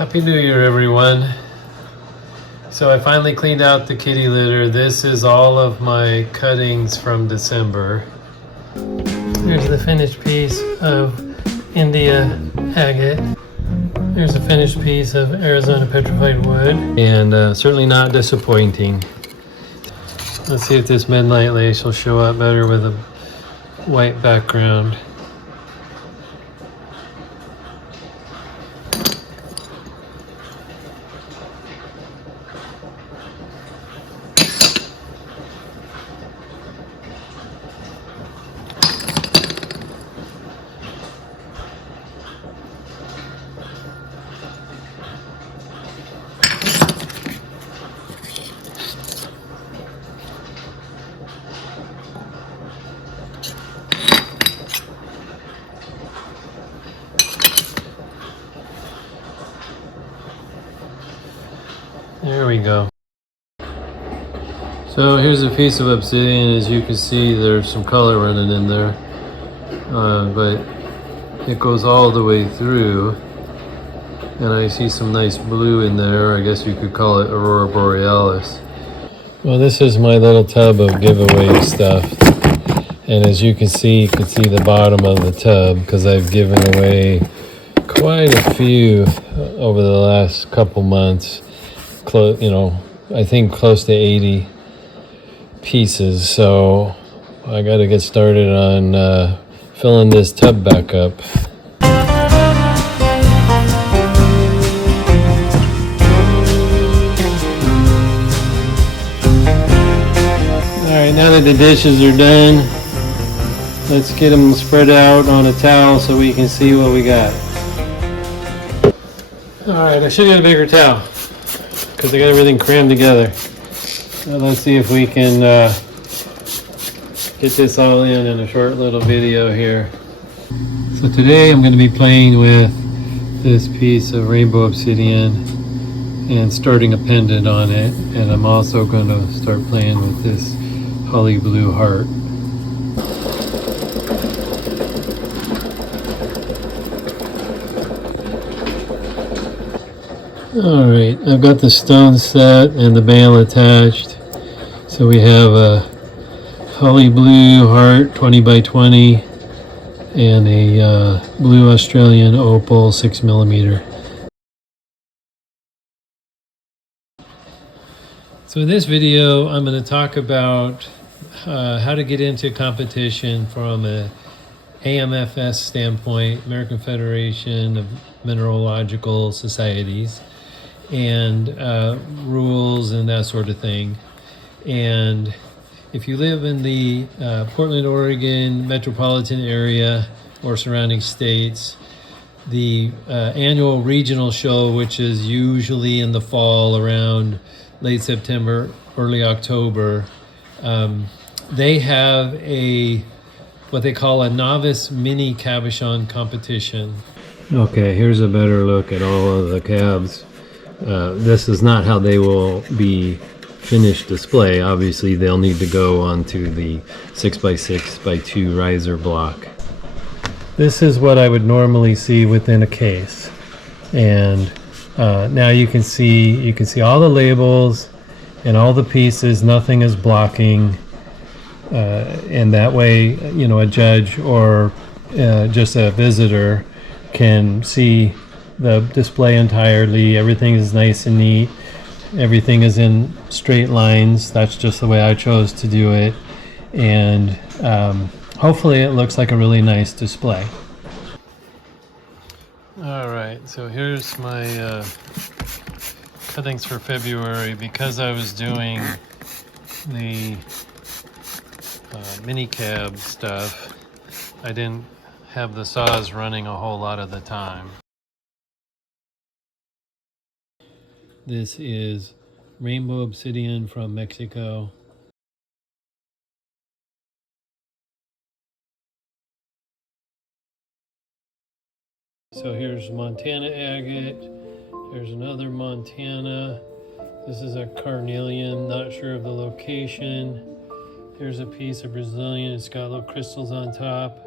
Happy New Year, everyone. So I finally cleaned out the kitty litter. This is all of my cuttings from December. Here's the finished piece of India agate. Here's a finished piece of Arizona petrified wood. And certainly not disappointing. Let's see if this midnight lace will show up better with a white background. There we go. So here's a piece of obsidian. As you can see, there's some color running in there, but it goes all the way through, and I see some nice blue in there. I guess you could call it Aurora Borealis. Well, this is my little tub of giveaway stuff, and as you can see the bottom of the tub because I've given away quite a few over the last couple months. I think close to 80 pieces, so I got to get started on filling this tub back up. Alright, now that the dishes are done, let's get them spread out on a towel so we can see what we got. Alright, I should get a bigger towel because I got everything crammed together. So let's see if we can get this all in a short little video here. So today I'm going to be playing with this piece of rainbow obsidian and starting a pendant on it, and I'm also going to start playing with this holly blue heart. Alright, I've got the stone set and the bale attached. So we have a holly blue heart 20 by 20 and a blue Australian opal 6mm. So in this video I'm going to talk about how to get into competition from a AMFS standpoint, American Federation of Mineralogical Societies, and rules and that sort of thing. And if you live in the Portland, Oregon metropolitan area or surrounding states, the annual regional show, which is usually in the fall around late September, early October, they have what they call a novice mini cabochon competition. Okay, here's a better look at all of the cabs. This is not how they will be finished display. Obviously they'll need to go onto the 6x6x2 riser block. This is what I would normally see within a case, and now you can see all the labels and all the pieces. Nothing is blocking, and that way a judge or just a visitor can see the display entirely. Everything is nice and neat. Everything is in straight lines. That's just the way I chose to do it, and hopefully it looks like a really nice display. Alright, so here's my cuttings for February. Because I was doing the mini cab stuff, I didn't have the saws running a whole lot of the time. This is rainbow obsidian from Mexico. So here's Montana agate. There's another Montana. This is a carnelian, not sure of the location. Here's a piece of Brazilian. It's got little crystals on top.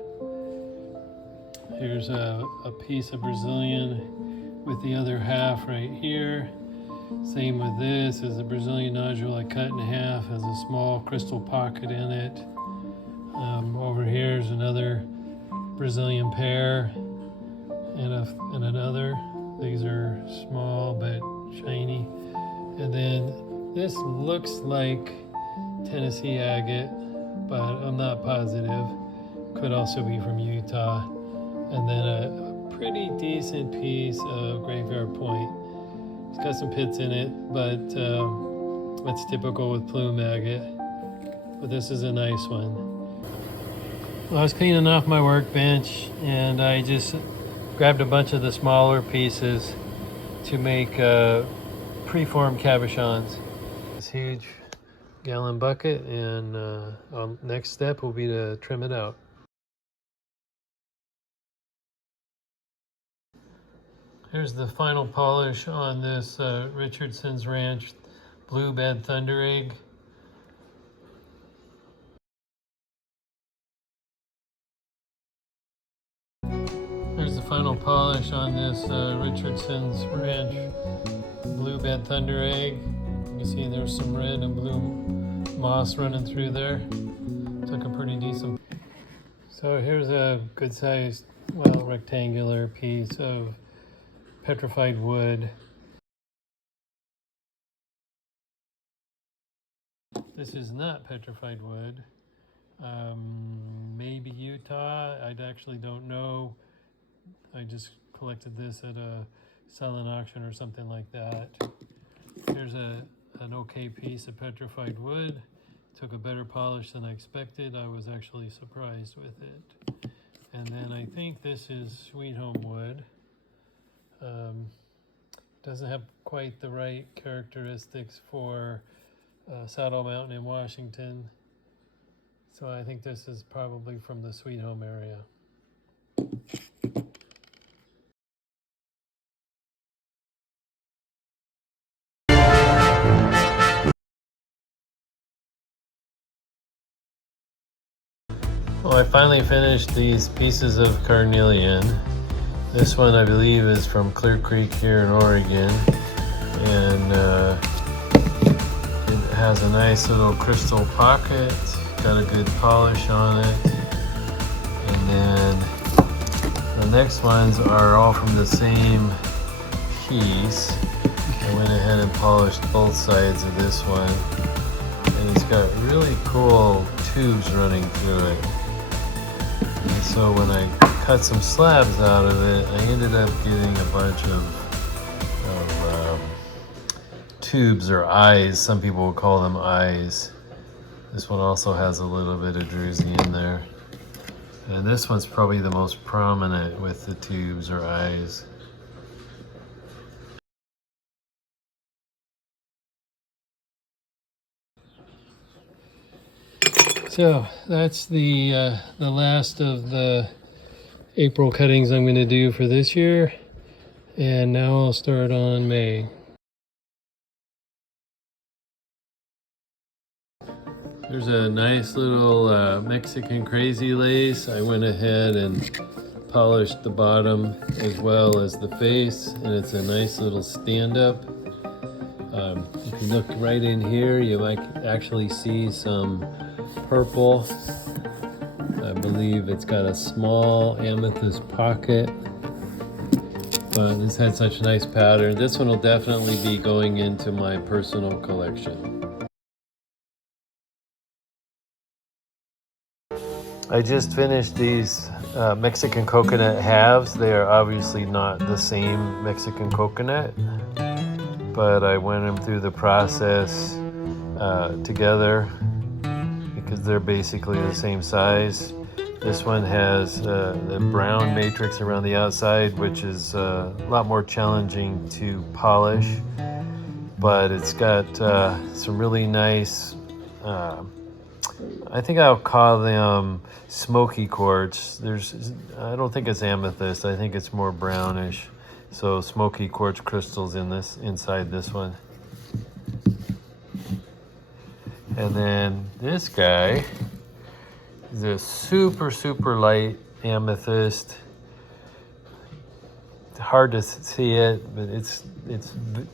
Here's a piece of Brazilian with the other half right here. Same with this. Is a Brazilian nodule I cut in half, has a small crystal pocket in it. Over here is another Brazilian pear and another. These are small but shiny. And then this looks like Tennessee agate, but I'm not positive. Could also be from Utah. And then a pretty decent piece of graveyard point. It's got some pits in it, but that's typical with plume agate. But this is a nice one. Well, I was cleaning off my workbench and I just grabbed a bunch of the smaller pieces to make preformed cabochons. This huge gallon bucket, and next step will be to trim it out. Here's the final polish on this Richardson's Ranch Blue Bed Thunder Egg. Here's the final polish on this Richardson's Ranch Blue Bed Thunder Egg. You can see there's some red and blue moss running through there. It's looking pretty decent. So here's a good sized, well, rectangular piece of petrified wood. This is not petrified wood. Maybe Utah. I actually don't know. I just collected this at a silent auction or something like that. Here's an okay piece of petrified wood. Took a better polish than I expected. I was actually surprised with it. And then I think this is Sweet Home wood. Doesn't have quite the right characteristics for Saddle Mountain in Washington. So I think this is probably from the Sweet Home area. Well, I finally finished these pieces of carnelian. This one I believe is from Clear Creek here in Oregon, and it has a nice little crystal pocket, got a good polish on it. And then the next ones are all from the same piece. I went ahead and polished both sides of this one, and it's got really cool tubes running through it. And so when I cut some slabs out of it, I ended up getting a bunch of tubes or eyes. Some people would call them eyes. This one also has a little bit of druzy in there. And this one's probably the most prominent with the tubes or eyes. So that's the last of the April cuttings I'm going to do for this year, and now I'll start on May. There's a nice little Mexican crazy lace. I went ahead and polished the bottom as well as the face, and it's a nice little stand-up. If you look right in here, you might actually see some purple. I believe it's got a small amethyst pocket, but it's had such a nice pattern. This one will definitely be going into my personal collection. I just finished these Mexican coconut halves. They are obviously not the same Mexican coconut, but I went them through the process together because they're basically the same size. This one has the brown matrix around the outside, which is a lot more challenging to polish, but it's got some really nice, I think I'll call them smoky quartz. I don't think it's amethyst, I think it's more brownish. So smoky quartz crystals inside this one. And then this guy is a super light amethyst. hard to see it, but it's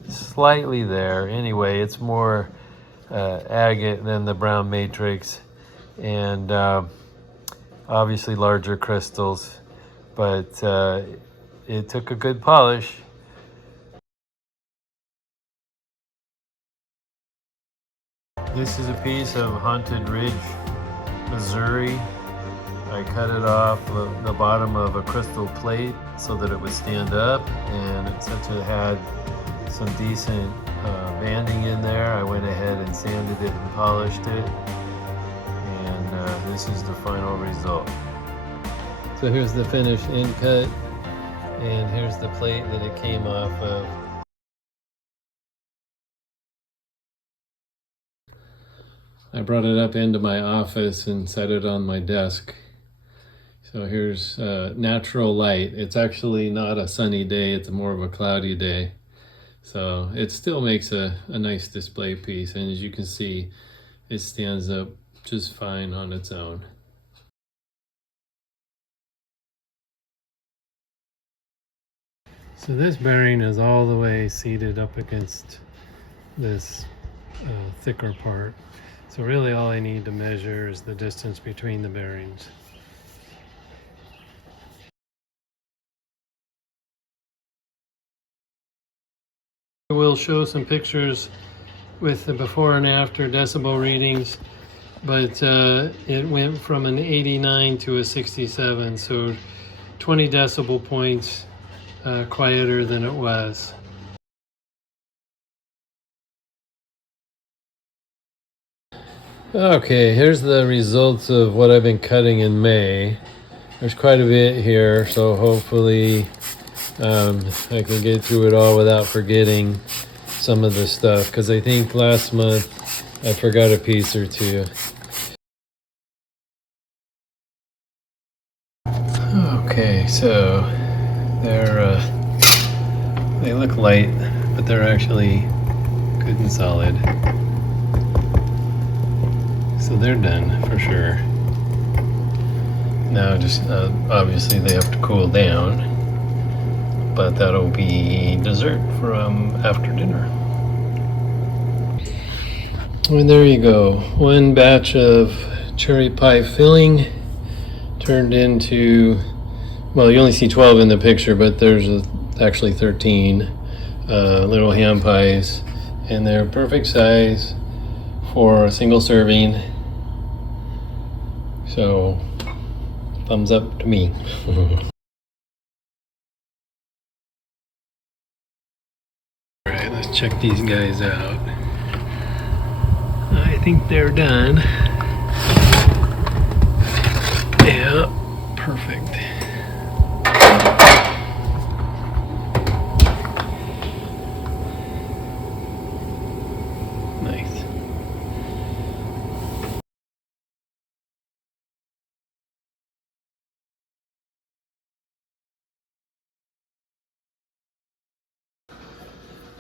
slightly there. Anyway, it's more agate than the brown matrix, and obviously larger crystals, but it took a good polish. This is a piece of Haunted Ridge, Missouri. I cut it off the bottom of a crystal plate so that it would stand up, and since it had some decent banding in there, I went ahead and sanded it and polished it, and this is the final result. So here's the finished end cut, and here's the plate that it came off of. I brought it up into my office and set it on my desk. So here's natural light. It's actually not a sunny day, it's more of a cloudy day. So it still makes a nice display piece, and as you can see, it stands up just fine on its own. So this bearing is all the way seated up against this thicker part. So really all I need to measure is the distance between the bearings. We'll show some pictures with the before and after decibel readings, but it went from an 89 to a 67, so 20 decibel points quieter than it was. Okay, here's the results of what I've been cutting in May. There's quite a bit here, so hopefully I can get through it all without forgetting some of the stuff, because I think last month I forgot a piece or two. Okay, so they look light, but they're actually good and solid. So they're done for sure. Now just obviously they have to cool down, but that'll be dessert from after dinner. And there you go. One batch of cherry pie filling turned into, well, you only see 12 in the picture, but there's actually 13 little ham pies, and they're perfect size for a single serving. So thumbs up to me. Alright, let's check these guys out. I think they're done. Yeah, perfect. Nice.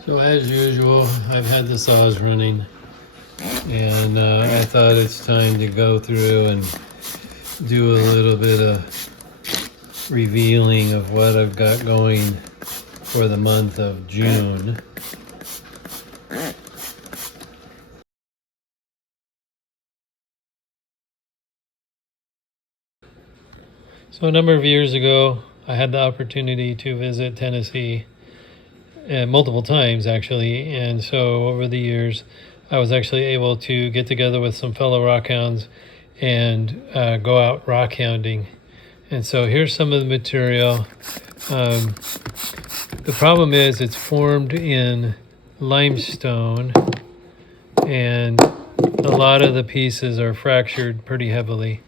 So as usual, I've had the saws running, and I thought it's time to go through and do a little bit of revealing of what I've got going for the month of June. So a number of years ago, I had the opportunity to visit Tennessee multiple times actually, and so over the years I was actually able to get together with some fellow rockhounds and go out rockhounding. And so here's some of the material. The problem is it's formed in limestone, and a lot of the pieces are fractured pretty heavily.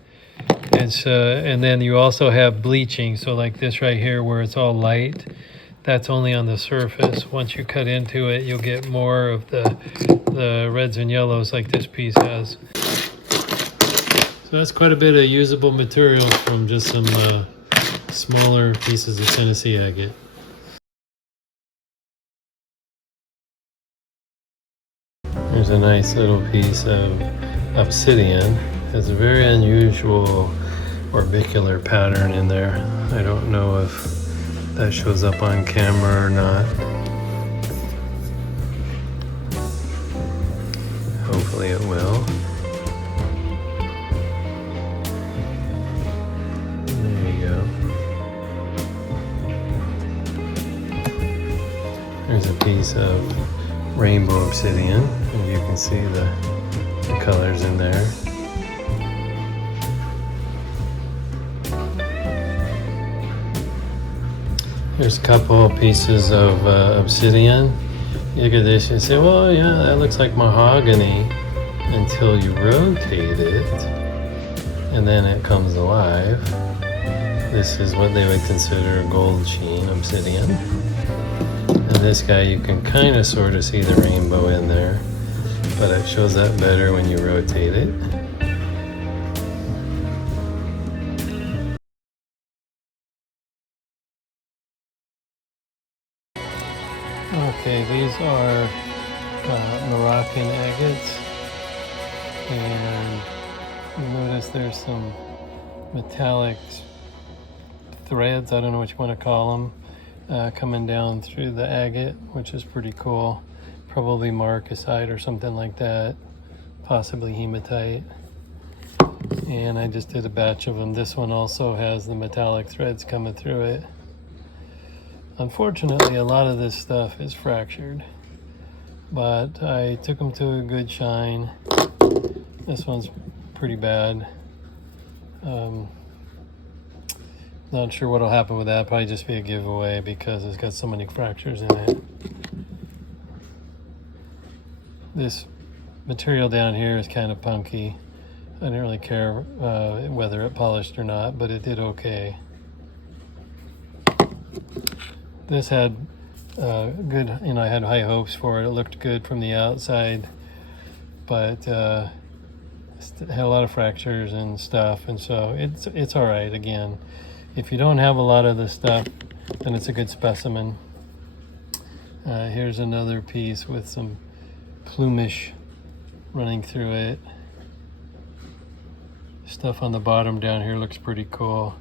And then you also have bleaching, so like this right here where it's all light, that's only on the surface. Once you cut into it, you'll get more of the reds and yellows like this piece has. So that's quite a bit of usable material from just some smaller pieces of Tennessee agate. There's a nice little piece of obsidian. It's a very unusual orbicular pattern in there. I don't know if that shows up on camera or not. Hopefully it will. There you go. There's a piece of rainbow obsidian, and you can see the colors in there. There's a couple pieces of obsidian. You look at this and say, well, yeah, that looks like mahogany, until you rotate it and then it comes alive. This is what they would consider gold sheen obsidian. And this guy, you can kind of sort of see the rainbow in there, but it shows up better when you rotate it. Okay, these are Moroccan agates, and you notice there's some metallic threads, I don't know what you want to call them, coming down through the agate, which is pretty cool. Probably marcasite or something like that, possibly hematite. And I just did a batch of them. This one also has the metallic threads coming through it. Unfortunately, a lot of this stuff is fractured, but I took them to a good shine. This one's pretty bad. Not sure what'll happen with that. Probably just be a giveaway because it's got so many fractures in it. This material down here is kind of punky. I didn't really care whether it polished or not, but it did okay. This had good, I had high hopes for it. It looked good from the outside, but it had a lot of fractures and stuff, and so it's all right. Again, if you don't have a lot of this stuff, then it's a good specimen. Here's another piece with some plumish running through it. Stuff on the bottom down here looks pretty cool.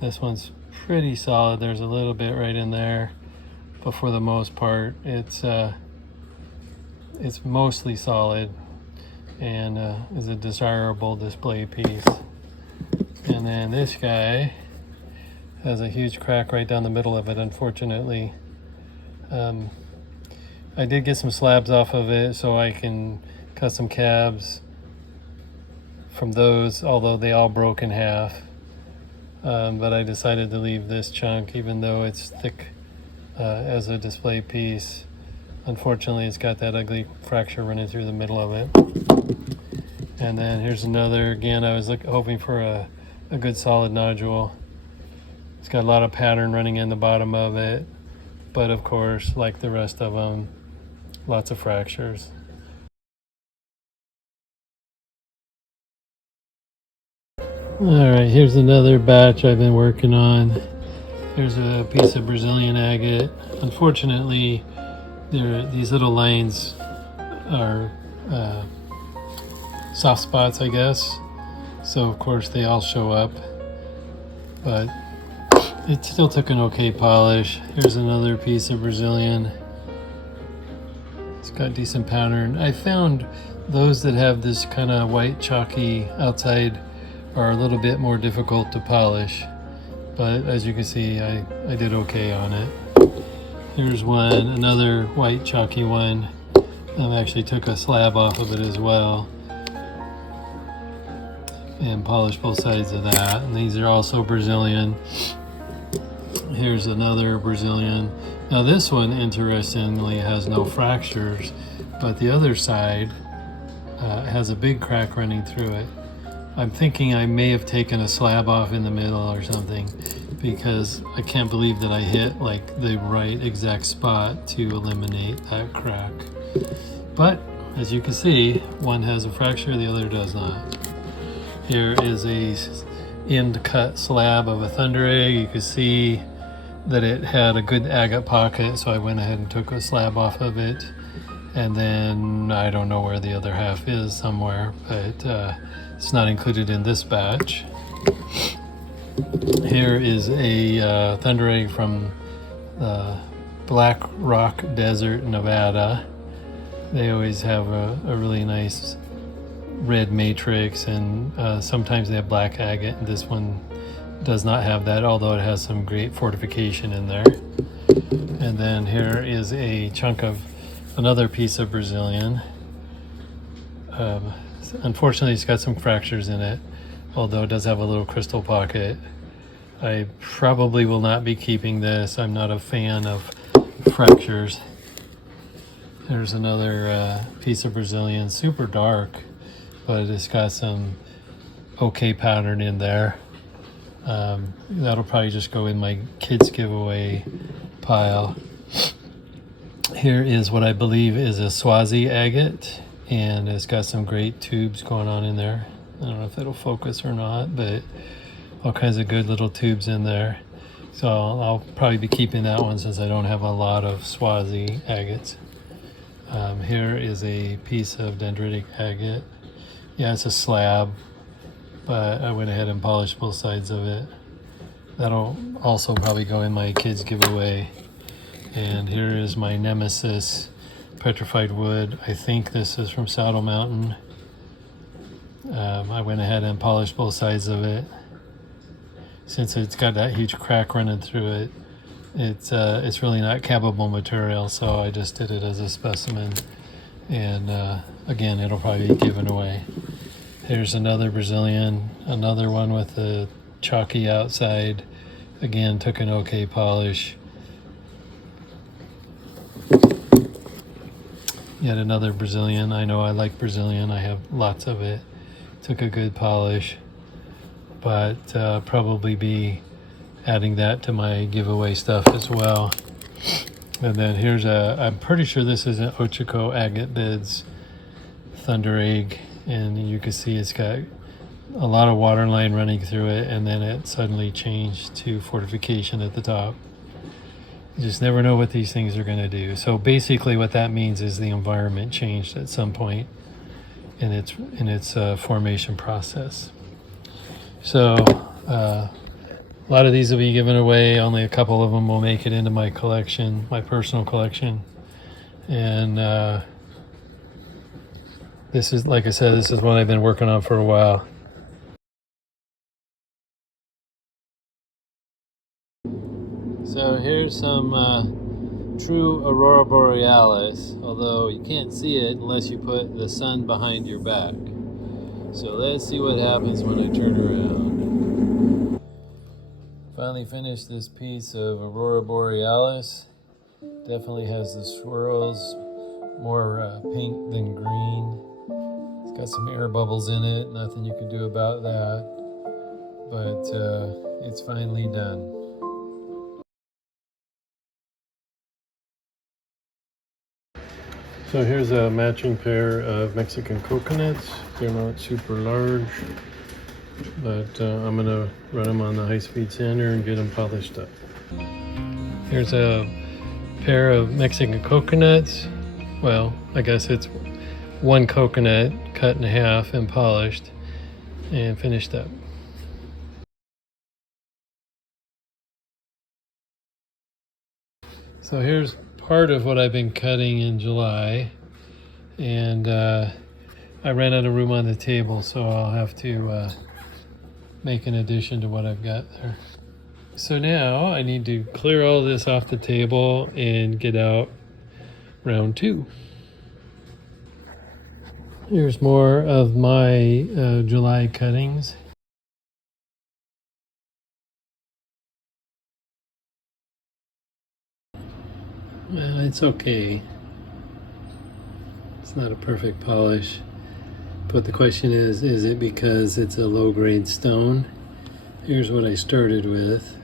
This one's pretty solid. There's a little bit right in there, but for the most part, it's mostly solid and is a desirable display piece. And then this guy has a huge crack right down the middle of it, unfortunately. I did get some slabs off of it so I can cut some cabs from those, although they all broke in half. But I decided to leave this chunk, even though it's thick as a display piece. Unfortunately, it's got that ugly fracture running through the middle of it. And then here's another. Again, I was hoping for a good solid nodule. It's got a lot of pattern running in the bottom of it, but of course, like the rest of them, lots of fractures. All right, here's another batch I've been working on. Here's a piece of Brazilian agate. Unfortunately, these little lines are soft spots, I guess. So of course they all show up, but it still took an okay polish. Here's another piece of Brazilian. It's got decent pattern. I found those that have this kind of white chalky outside are a little bit more difficult to polish, but as you can see, I did okay on it. Here's one, another white chalky one. I actually took a slab off of it as well and polished both sides of that. And these are also Brazilian. Here's another Brazilian. Now this one, interestingly, has no fractures, but the other side has a big crack running through it. I'm thinking I may have taken a slab off in the middle or something, because I can't believe that I hit like the right exact spot to eliminate that crack. But as you can see, one has a fracture, the other does not. Here is a end cut slab of a thunder egg. You can see that it had a good agate pocket, so I went ahead and took a slab off of it. And then I don't know where the other half is, somewhere, but it's not included in this batch. Here is a thunder egg from the Black Rock Desert, Nevada. They always have a really nice red matrix, and sometimes they have black agate. This one does not have that, although it has some great fortification in there. And then here is a chunk of another piece of Brazilian. Unfortunately, it's got some fractures in it, although it does have a little crystal pocket. I probably will not be keeping this. I'm not a fan of fractures. There's another piece of Brazilian, super dark, but it's got some okay pattern in there. That'll probably just go in my kids giveaway pile. Here is what I believe is a Swazi agate, and it's got some great tubes going on in there. I don't know if it'll focus or not, but all kinds of good little tubes in there. So I'll probably be keeping that one since I don't have a lot of Swazi agates. Here is a piece of dendritic agate. Yeah, it's a slab, but I went ahead and polished both sides of it. That'll also probably go in my kids giveaway. And here is my nemesis petrified wood. I think this is from Saddle Mountain. I went ahead and polished both sides of it. Since it's got that huge crack running through it, it's really not cabochon material, so I just did it as a specimen. And again, it'll probably be given away. Here's another Brazilian, another one with a chalky outside. Again, took an okay polish. Yet another Brazilian. I know I like Brazilian. I have lots of it. Took a good polish, but probably be adding that to my giveaway stuff as well. And then here's I'm pretty sure this is an Ochiko Agate Beds Thunder Egg, and you can see it's got a lot of water line running through it, and then it suddenly changed to fortification at the top. You just never know what these things are going to do. So basically what that means is the environment changed at some point in its formation process. So a lot of these will be given away. Only a couple of them will make it into my collection, my personal collection. And this is, like I said, this is what I've been working on for a while. So here's some true Aurora Borealis, although you can't see it unless you put the sun behind your back. So let's see what happens when I turn around. Finally finished this piece of Aurora Borealis. Definitely has the swirls, more pink than green. It's got some air bubbles in it, nothing you can do about that, but it's finally done. So here's a matching pair of Mexican coconuts. They're not super large, but I'm gonna run them on the high-speed sander and get them polished up. Here's a pair of Mexican coconuts. Well, I guess it's one coconut cut in half and polished and finished up. So here's part of what I've been cutting in July, and I ran out of room on the table, so I'll have to make an addition to what I've got there. So now I need to clear all this off the table and get out round two. Here's more of my July cuttings. Well, it's okay. It's not a perfect polish. But the question is it because it's a low-grade stone? Here's what I started with.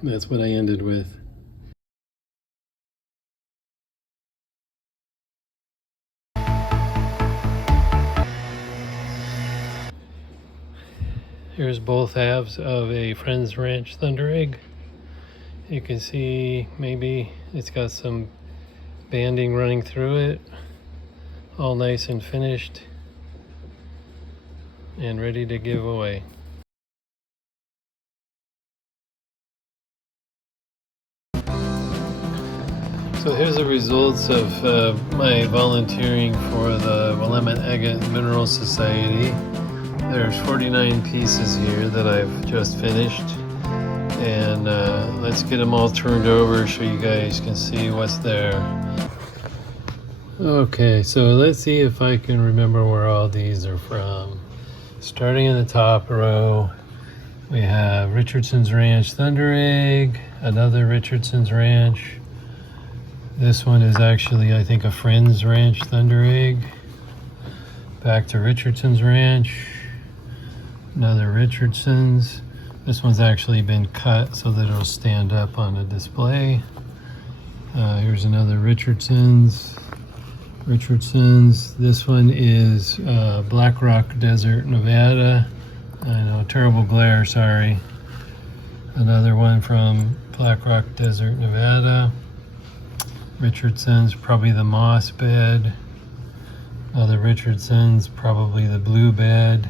That's what I ended with. Here's both halves of a Friends Ranch Thunder Egg. You can see maybe it's got some banding running through it, all nice and finished and ready to give away. So here's the results of my volunteering for the Willamette Agate Mineral Society. There's 49 pieces here that I've just finished, and let's get them all turned over so you guys can see what's there. Okay, so let's see if I can remember where all these are from. Starting in the top row, we have Richardson's Ranch Thunder Egg, another Richardson's Ranch. This one is actually, I think, a Friend's Ranch Thunder Egg. Back to Richardson's Ranch, another Richardson's. This one's actually been cut so that it'll stand up on a display. Here's another Richardson's. This one is Black Rock Desert, Nevada. I know, terrible glare, sorry. Another one from Black Rock Desert, Nevada. Richardson's, probably the moss bed. Another Richardson's, probably the blue bed.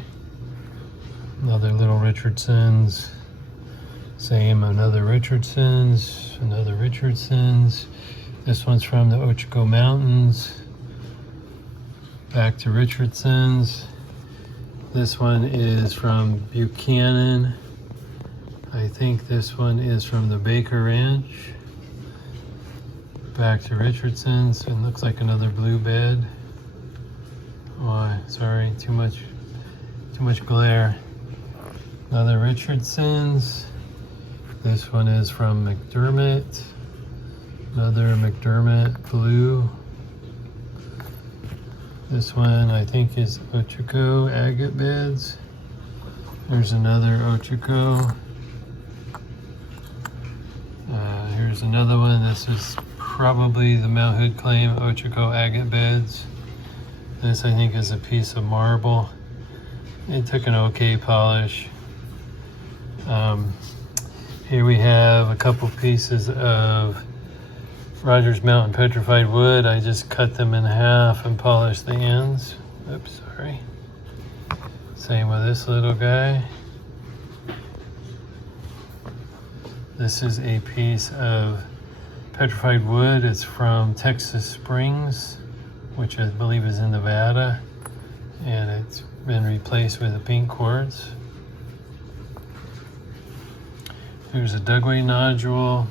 Another little Richardson's. Same, another Richardson's. This one's from the Ochoco Mountains. Back to Richardson's. This one is from Buchanan. I think this one is from the Baker Ranch. Back to Richardson's. It looks like another blue bed. Oh, sorry, too much glare. Another Richardson's. This one is from McDermott. Another McDermott blue. This one I think is Ochoco Agate Beds. There's another Ochoco. Here's another one. This is probably the Mount Hood Claim Ochoco Agate Beds. This I think is a piece of marble. It took an okay polish. Here we have a couple pieces of Rogers Mountain petrified wood. I just cut them in half and polished the ends. Oops, sorry. Same with this little guy. This is a piece of petrified wood. It's from Texas Springs, which I believe is in Nevada, and it's been replaced with a pink quartz. Here's a Dugway nodule.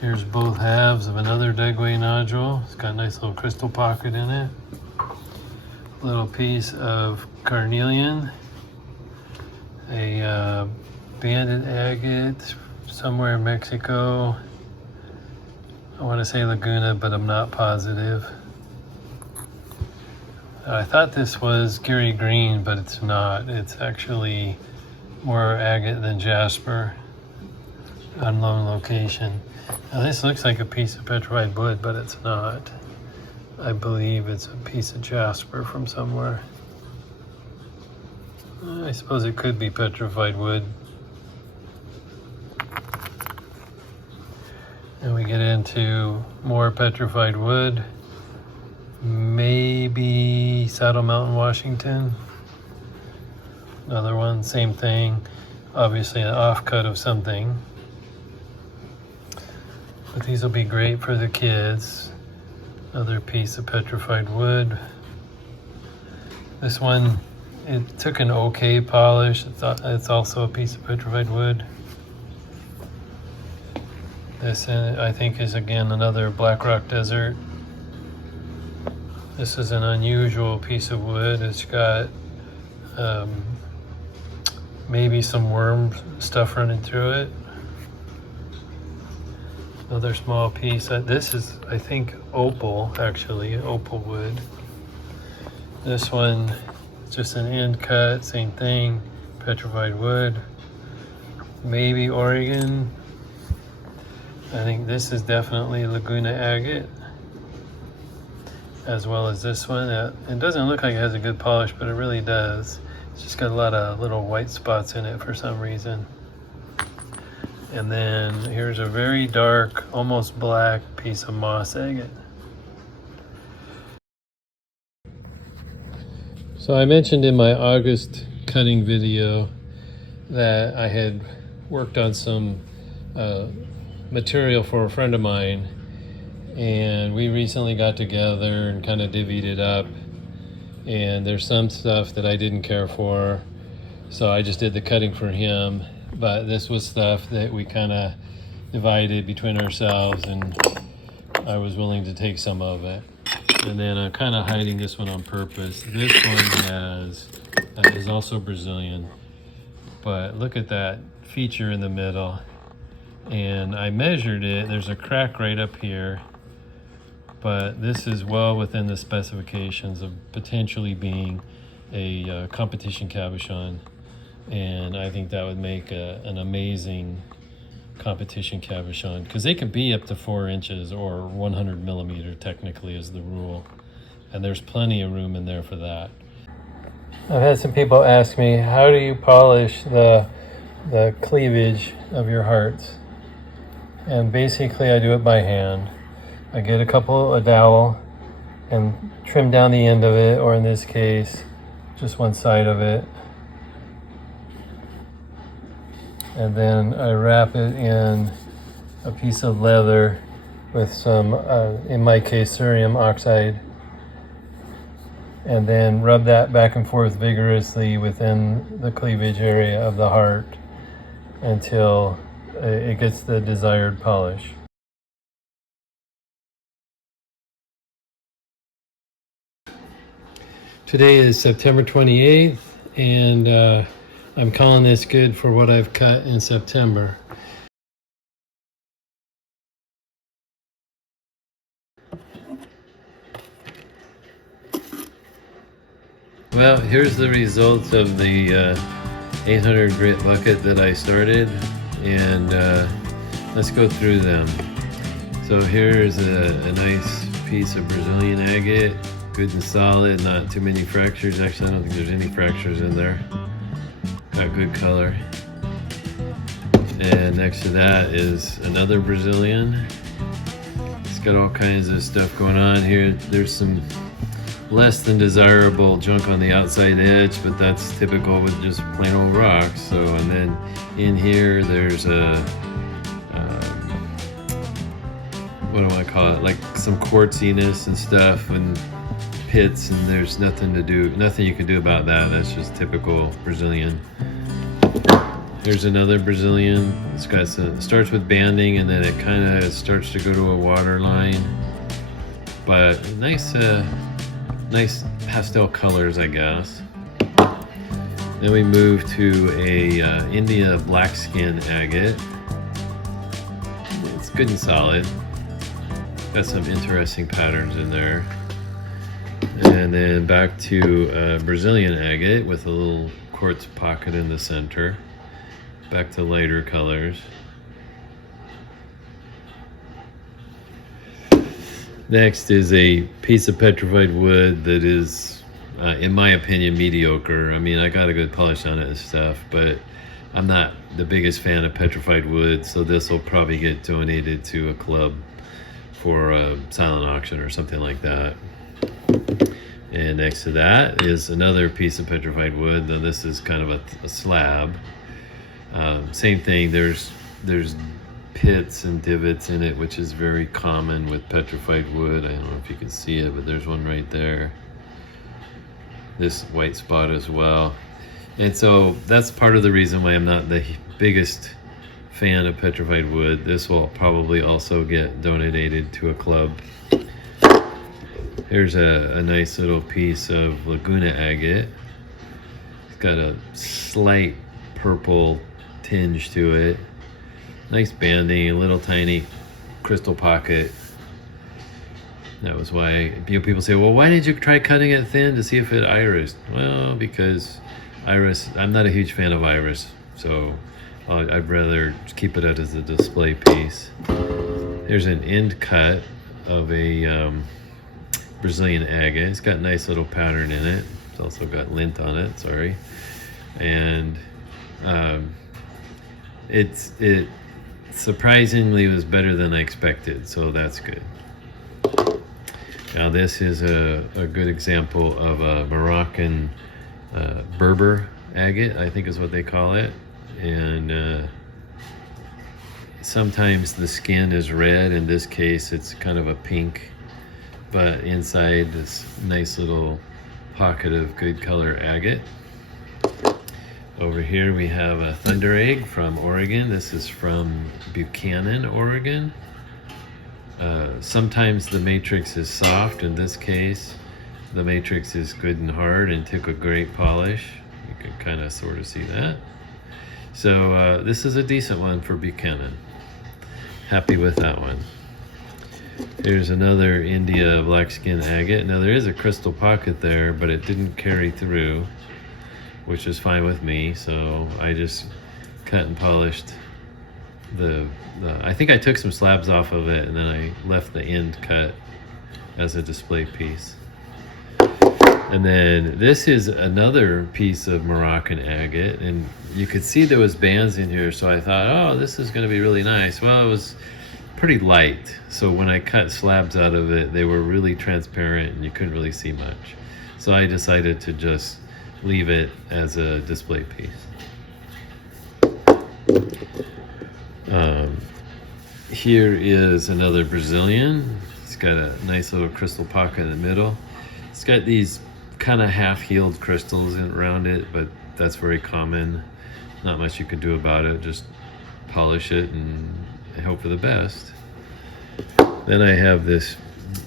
Here's both halves of another Dugway nodule. It's got a nice little crystal pocket in it. A little piece of carnelian. A banded agate, somewhere in Mexico. I want to say Laguna, but I'm not positive. I thought this was Gary Green, but it's not. It's actually more agate than jasper. Unknown location. Now this looks like a piece of petrified wood, but it's not. I believe it's a piece of jasper from somewhere. I suppose it could be petrified wood. And we get into more petrified wood. Maybe Saddle Mountain, Washington. Another one, same thing. Obviously an offcut of something. But these will be great for the kids. Another piece of petrified wood. This one, it took an okay polish. It's also a piece of petrified wood. This, I think, is again another Black Rock Desert. This is an unusual piece of wood. It's got maybe some worm stuff running through it. Another small piece. This is, I think, opal, actually, opal wood. This one, just an end cut, same thing, petrified wood. Maybe Oregon. I think this is definitely Laguna agate, as well as this one. It doesn't look like it has a good polish, but it really does. It's just got a lot of little white spots in it for some reason. And then here's a very dark, almost black piece of moss agate. So I mentioned in my August cutting video that I had worked on some material for a friend of mine, and we recently got together and kind of divvied it up. And there's some stuff that I didn't care for, so I just did the cutting for him. But this was stuff that we kind of divided between ourselves, and I was willing to take some of it. And then I'm kind of hiding this one on purpose. This one is also Brazilian, but look at that feature in the middle. And I measured it. There's a crack right up here, but this is well within the specifications of potentially being a competition cabochon. And I think that would make an amazing competition cabochon, because they can be up to 4 inches or 100 millimeter technically is the rule, and there's plenty of room in there for that. I've had some people ask me, how do you polish the cleavage of your hearts? And basically I do it by hand. I get a dowel and trim down the end of it, or in this case just one side of it, and then I wrap it in a piece of leather with some, in my case, cerium oxide, and then rub that back and forth vigorously within the cleavage area of the heart until it gets the desired polish. Today is September 28th, and I'm calling this good for what I've cut in September. Well, here's the results of the 800 grit bucket that I started, and let's go through them. So here's a nice piece of Brazilian agate, good and solid, not too many fractures. Actually, I don't think there's any fractures in there. Got good color. And next to that is another Brazilian. It's got all kinds of stuff going on here. There's some less than desirable junk on the outside edge, but that's typical with just plain old rocks. So, and then in here there's what do I call it, like some quartziness and stuff and pits, and there's nothing you can do about that. That's just typical Brazilian. Here's another Brazilian. It's got starts with banding, and then it kind of starts to go to a water line, but nice pastel colors, I guess. Then we move to a India black skin agate. It's good and solid. Got some interesting patterns in there. And then back to Brazilian agate with a little quartz pocket in the center. Back to lighter colors. Next is a piece of petrified wood that is, in my opinion, mediocre. I mean, I got a good polish on it and stuff, but I'm not the biggest fan of petrified wood, so this will probably get donated to a club for a silent auction or something like that. And next to that is another piece of petrified wood. Now this is kind of a slab. Same thing, there's pits and divots in it, which is very common with petrified wood. I don't know if you can see it, but there's one right there. This white spot as well. And so that's part of the reason why I'm not the biggest fan of petrified wood. This will probably also get donated to a club. Here's a nice little piece of Laguna agate. It's got a slight purple tinge to it. Nice banding, a little tiny crystal pocket. That was why people say, well, why did you try cutting it thin to see if it irised? Well, because I'm not a huge fan of iris, so I'd rather keep it out as a display piece. There's an end cut of a Brazilian agate. It's got a nice little pattern in it. It's also got lint on it, sorry. And it surprisingly was better than I expected, so that's good. Now this is a good example of a Moroccan Berber agate, I think is what they call it. And sometimes the skin is red. In this case, it's kind of a pink, but inside this nice little pocket of good color agate. Over here we have a thunder egg from Oregon. This is from Buchanan, Oregon. Sometimes the matrix is soft. In this case, the matrix is good and hard and took a great polish. You can kind of sort of see that. So this is a decent one for Buchanan. Happy with that one. Here's another India blackskin agate. Now there is a crystal pocket there, but it didn't carry through, which is fine with me. So I just cut and polished I think I took some slabs off of it and then I left the end cut as a display piece. And then this is another piece of Moroccan agate, and you could see there was bands in here, so I thought, oh, this is going to be really nice. Well, it was pretty light, so when I cut slabs out of it, they were really transparent and you couldn't really see much. So I decided to just leave it as a display piece. Here is another Brazilian. It's got a nice little crystal pocket in the middle. It's got these kind of half-healed crystals around it, but that's very common. Not much you can do about it. Just polish it and hope for the best. Then I have this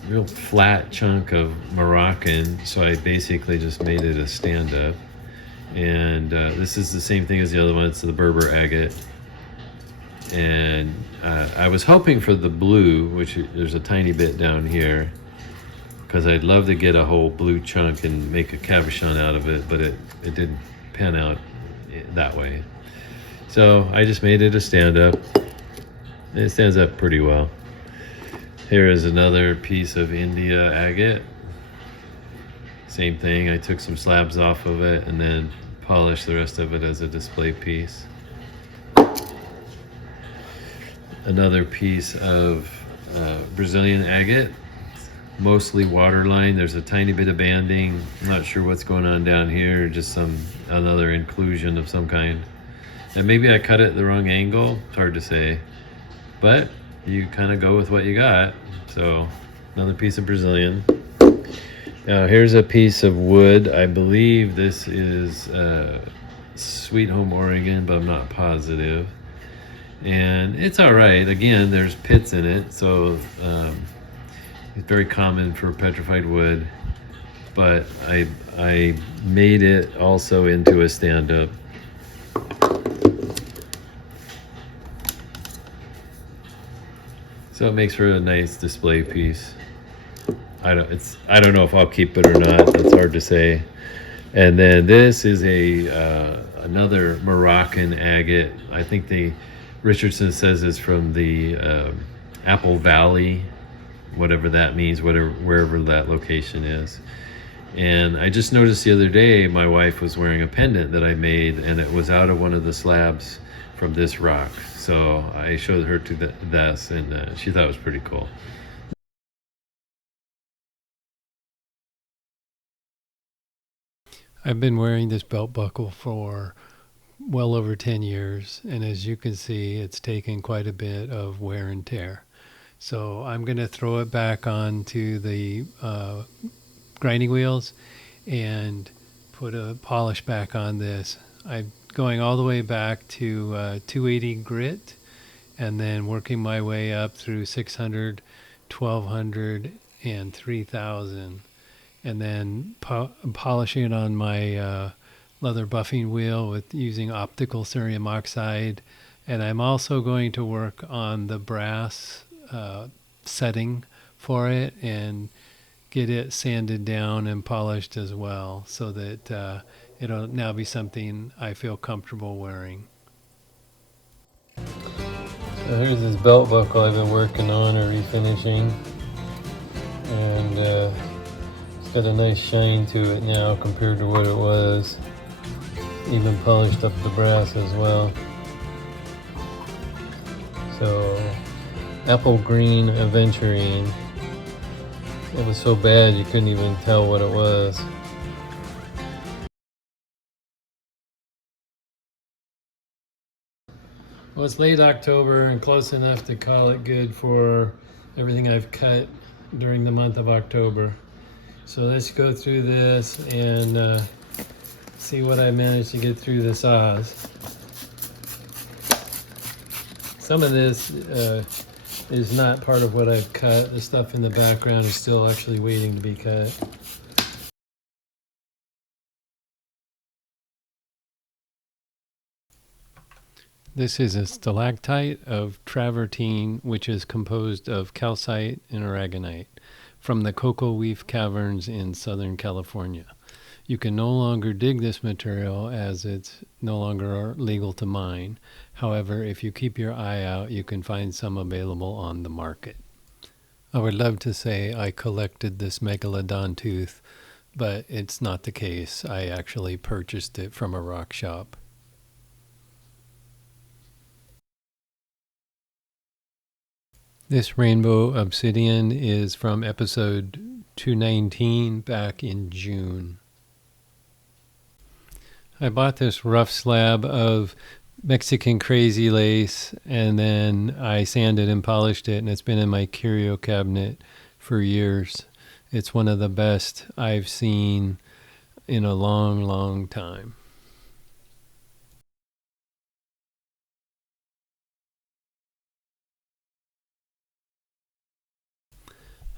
real flat chunk of Moroccan, so I basically just made it a stand-up. And this is the same thing as the other one. It's the Berber agate. And I was hoping for the blue, which there's a tiny bit down here, because I'd love to get a whole blue chunk and make a cabochon out of it, but it didn't pan out that way. So I just made it a stand-up. It stands up pretty well. Here is another piece of India agate. Same thing, I took some slabs off of it and then polished the rest of it as a display piece. Another piece of Brazilian agate, mostly waterline. There's a tiny bit of banding. I'm not sure what's going on down here, just another inclusion of some kind. And maybe I cut it the wrong angle, it's hard to say. But you kind of go with what you got. So another piece of Brazilian. Now here's a piece of wood. I believe this is Sweet Home, Oregon, but I'm not positive. And it's all right. Again, there's pits in it, so it's very common for petrified wood. But I made it also into a stand-up. So it makes for a nice display piece. I don't know if I'll keep it or not. It's hard to say. And then this is another Moroccan agate. I think Richardson says it's from the Apple Valley, whatever that means, wherever that location is. And I just noticed the other day my wife was wearing a pendant that I made, and it was out of one of the slabs from this rock. So I showed her to this, and she thought it was pretty cool. I've been wearing this belt buckle for well over 10 years, and as you can see, it's taken quite a bit of wear and tear. So I'm going to throw it back onto the grinding wheels and put a polish back on this. I'm going all the way back to 280 grit and then working my way up through 600, 1200, and 3000. And then polishing it on my leather buffing wheel with using optical cerium oxide. And I'm also going to work on the brass setting for it and get it sanded down and polished as well, so that it'll now be something I feel comfortable wearing. So here's this belt buckle I've been working on, or refinishing. And it's got a nice shine to it now compared to what it was. Even polished up the brass as well. So, apple green aventurine. It was so bad you couldn't even tell what it was. Well, it's late October and close enough to call it good for everything I've cut during the month of October. So let's go through this and see what I managed to get through the saws. Some of this is not part of what I've cut. The stuff in the background is still actually waiting to be cut. This is a stalactite of travertine, which is composed of calcite and aragonite from the cocoa leaf caverns in Southern California. You can no longer dig this material as it's no longer legal to mine. However, if you keep your eye out, you can find some available on the market. I would love to say I collected this megalodon tooth, but it's not the case. I actually purchased it from a rock shop. This rainbow obsidian is from episode 219 back in June. I bought this rough slab of Mexican crazy lace and then I sanded and polished it, and it's been in my curio cabinet for years. It's one of the best I've seen in a long, long time.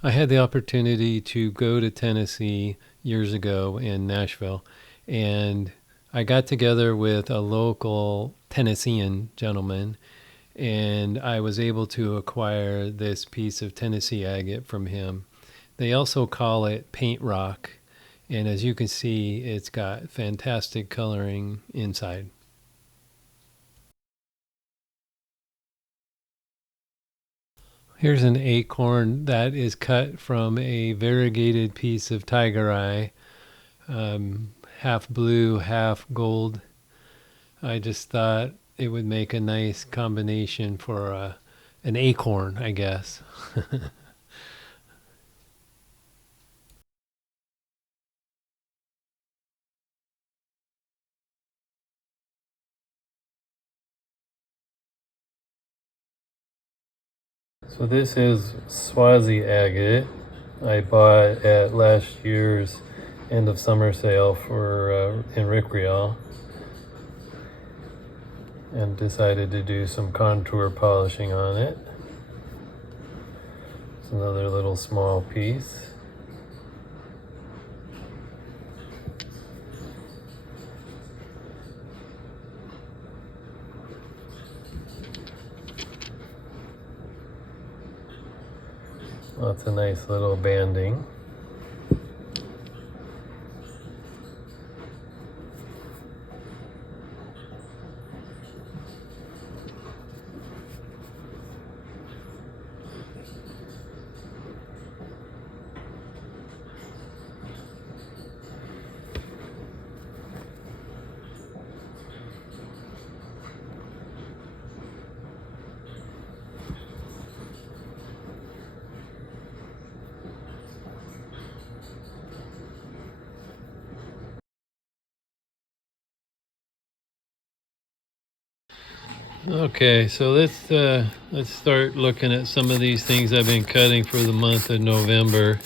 I had the opportunity to go to Tennessee years ago in Nashville, and I got together with a local Tennessean gentleman, and I was able to acquire this piece of Tennessee agate from him. They also call it paint rock, and as you can see, it's got fantastic coloring inside. Here's an acorn that is cut from a variegated piece of tiger eye, half blue, half gold. I just thought it would make a nice combination for an acorn, I guess. So this is Swazi agate. I bought at last year's end of summer sale for in Rickreall, and decided to do some contour polishing on it. It's another little small piece. Lots of nice little banding. Okay, so let's start looking at some of these things I've been cutting for the month of November.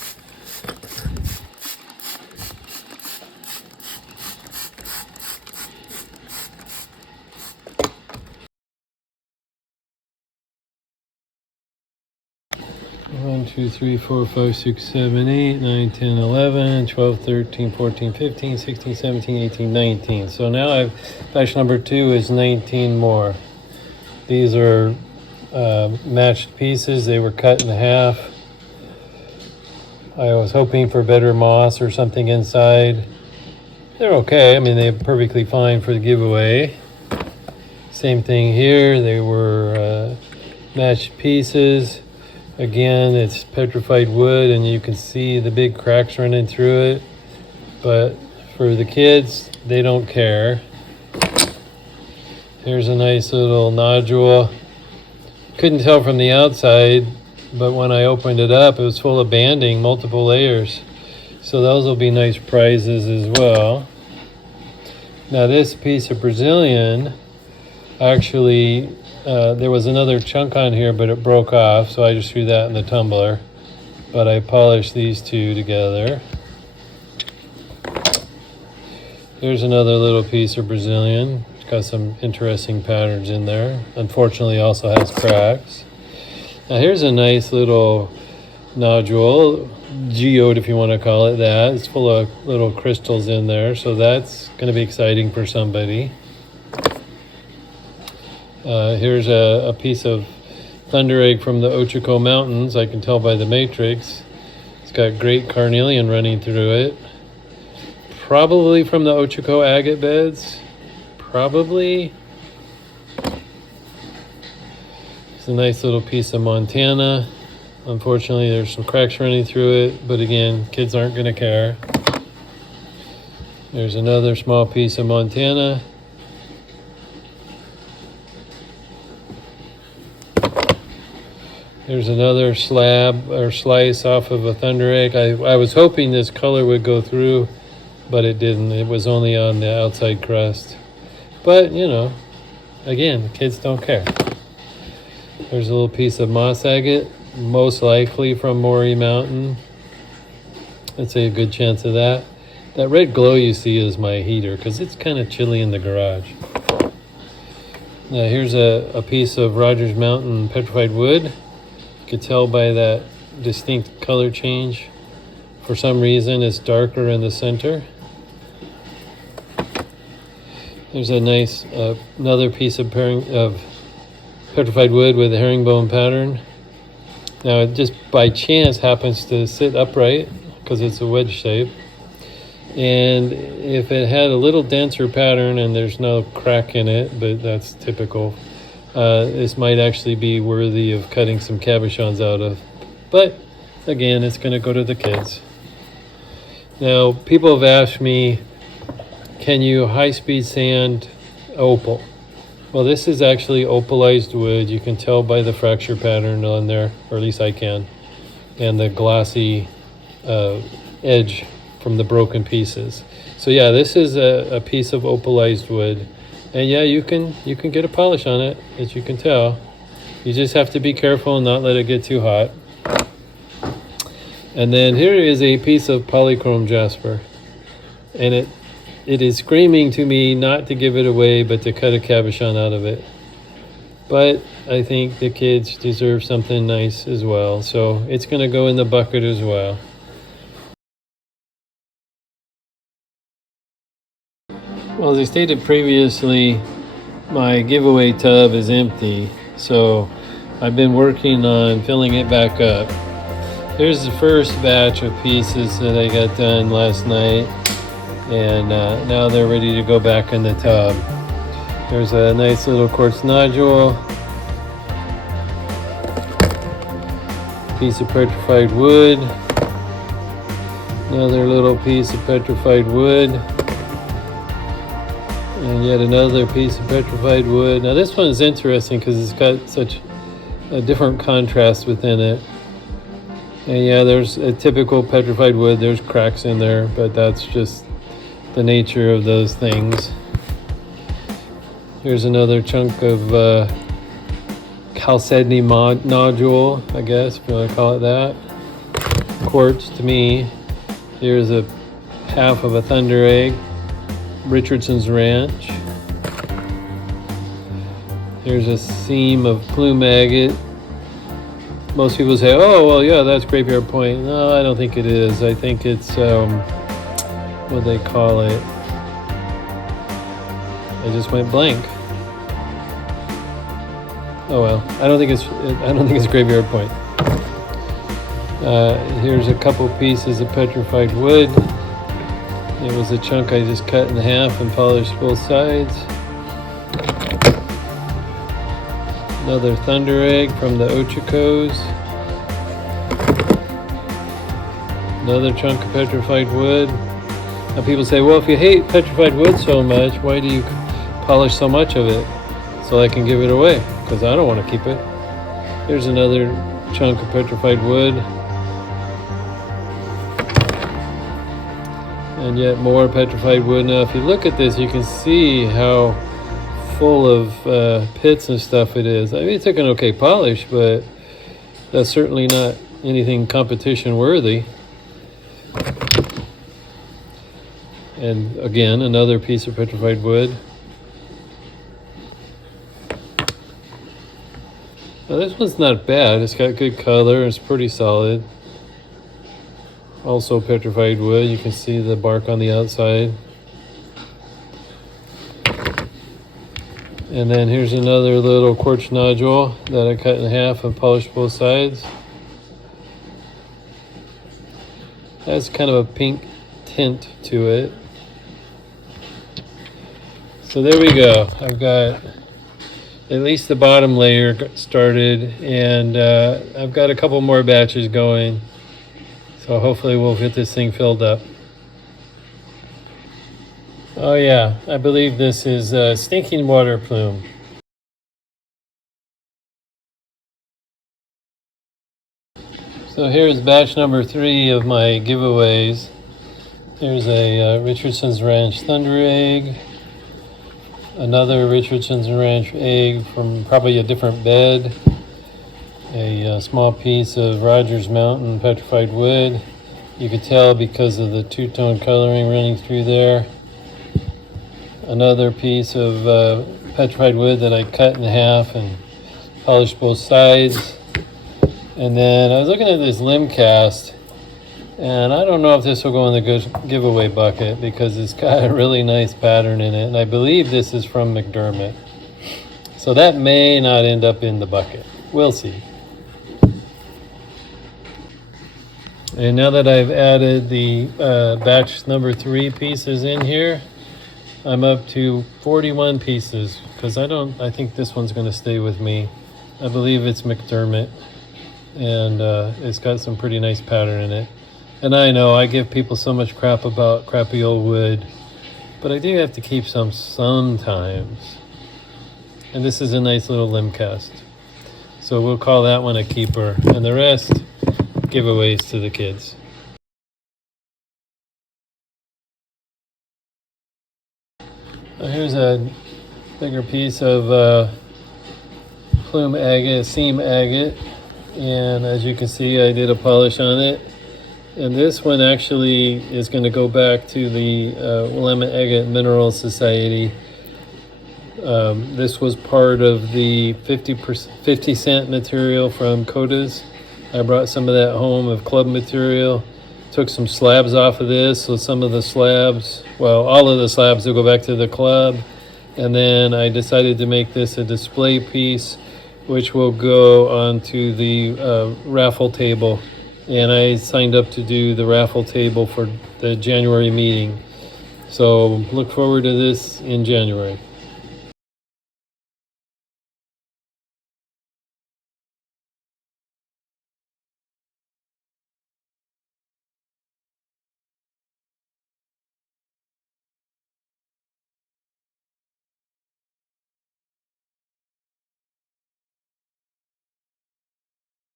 One, 2, 3, 4, 5, 6, 7, 8, 9, 10, 11, 12, 13, 14, 15, 16, 17, 18, 19. So now I've batch number 2 is 19 more. These are matched pieces. They were cut in half. I was hoping for better moss or something inside. They're okay. I mean, they're perfectly fine for the giveaway. Same thing here. They were matched pieces. Again, it's petrified wood, and you can see the big cracks running through it. But for the kids, they don't care. Here's a nice little nodule. Couldn't tell from the outside, but when I opened it up, it was full of banding, multiple layers. So those will be nice prizes as well. Now this piece of Brazilian, actually, There was another chunk on here, but it broke off, so I just threw that in the tumbler. But I polished these two together. Here's another little piece of Brazilian. It's got some interesting patterns in there. Unfortunately, also has cracks. Now here's a nice little nodule, geode if you want to call it that. It's full of little crystals in there, so that's going to be exciting for somebody. Here's a piece of thunder egg from the Ochako Mountains. I can tell by the matrix. It's got great carnelian running through it. Probably from the Ochako agate beds. Probably. It's a nice little piece of Montana. Unfortunately, there's some cracks running through it, but again, kids aren't going to care. There's another small piece of Montana. There's another slab or slice off of a thunder egg. I was hoping this color would go through, but it didn't. It was only on the outside crust. But, you know, again, kids don't care. There's a little piece of moss agate, most likely from Maury Mountain. I'd say a good chance of that. That red glow you see is my heater because it's kind of chilly in the garage. Now here's a piece of Rogers Mountain petrified wood. You could tell by that distinct color change. For some reason, it's darker in the center. There's a nice another piece of petrified wood with a herringbone pattern. Now it just by chance happens to sit upright because it's a wedge shape. And if it had a little denser pattern and there's no crack in it, but that's typical, this might actually be worthy of cutting some cabochons out of. But again, it's going to go to the kids. Now, people have asked me, can you high-speed sand opal? Well, this is actually opalized wood. You can tell by the fracture pattern on there, or at least I can, and the glossy edge from the broken pieces. So yeah, this is a piece of opalized wood. And yeah, you can get a polish on it, as you can tell. You just have to be careful and not let it get too hot. And then here is a piece of polychrome jasper. And it is screaming to me not to give it away, but to cut a cabochon out of it. But I think the kids deserve something nice as well. So it's going to go in the bucket as well. Well, as I stated previously, my giveaway tub is empty. So I've been working on filling it back up. Here's the first batch of pieces that I got done last night. And now they're ready to go back in the tub. There's a nice little quartz nodule, piece of petrified wood, another little piece of petrified wood, and yet another piece of petrified wood. Now this one is interesting because it's got such a different contrast within it. And yeah, there's a typical petrified wood, there's cracks in there, but that's just the nature of those things. Here's another chunk of chalcedony nodule, I guess, if you want to call it that. Quartz to me. Here's a half of a thunder egg, Richardson's Ranch. Here's a seam of plume agate. Most people say, oh, well, yeah, that's Graveyard Point. No, I don't think it is. I think it's, what do they call it? I just went blank. Oh well, I don't think it's Graveyard Point. Here's a couple pieces of petrified wood. It was a chunk I just cut in half and polished both sides. Another thunder egg from the Ochakos. Another chunk of petrified wood. Now people say, well, if you hate petrified wood so much, why do you polish so much of it? So I can give it away, because I don't want to keep it. Here's another chunk of petrified wood. And yet more petrified wood. Now if you look at this, you can see how full of pits and stuff it is. I mean, it's like an okay polish, but that's certainly not anything competition worthy. And again, another piece of petrified wood. Now this one's not bad. It's got good color. It's pretty solid. Also petrified wood. You can see the bark on the outside. And then here's another little quartz nodule that I cut in half and polished both sides. Has kind of a pink tint to it. So there we go. I've got at least the bottom layer started, and I've got a couple more batches going. So hopefully we'll get this thing filled up. Oh yeah, I believe this is a stinking water plume. So here's batch number 3 of my giveaways. Here's a Richardson's Ranch Thunder Egg. Another Richardson's Ranch egg from probably a different bed. A small piece of Rogers Mountain petrified wood. You could tell because of the two-tone coloring running through there. Another piece of petrified wood that I cut in half and polished both sides. And then I was looking at this limb cast, and I don't know if this will go in the good giveaway bucket because it's got a really nice pattern in it, and I believe this is from McDermott. So that may not end up in the bucket. We'll see. And now that I've added the batch number 3 pieces in here, I'm up to 41 pieces because I think this one's going to stay with me. I believe it's McDermott, and it's got some pretty nice pattern in it. And I know I give people so much crap about crappy old wood, but I do have to keep some sometimes. And this is a nice little limb cast. So we'll call that one a keeper, and the rest giveaways to the kids. Here's a bigger piece of plume agate, seam agate, and as you can see I did a polish on it. And this one actually is going to go back to the Willamette Agate Mineral Society. This was part of the 50 cent material from Coda's. I brought some of that home of club material. Took some slabs off of this, so some of the slabs, well, all of the slabs will go back to the club. And then I decided to make this a display piece, which will go onto the raffle table. And I signed up to do the raffle table for the January meeting. So look forward to this in January.